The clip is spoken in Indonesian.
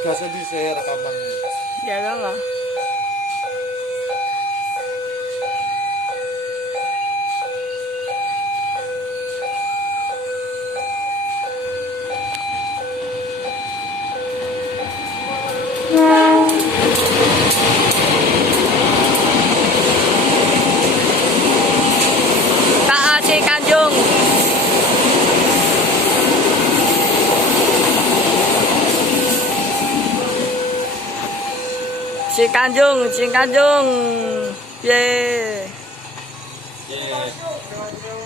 gasnya bisa rekaman. Ya kan lah. KAC Kanjung. Si Kanjung. Ye. Yeah.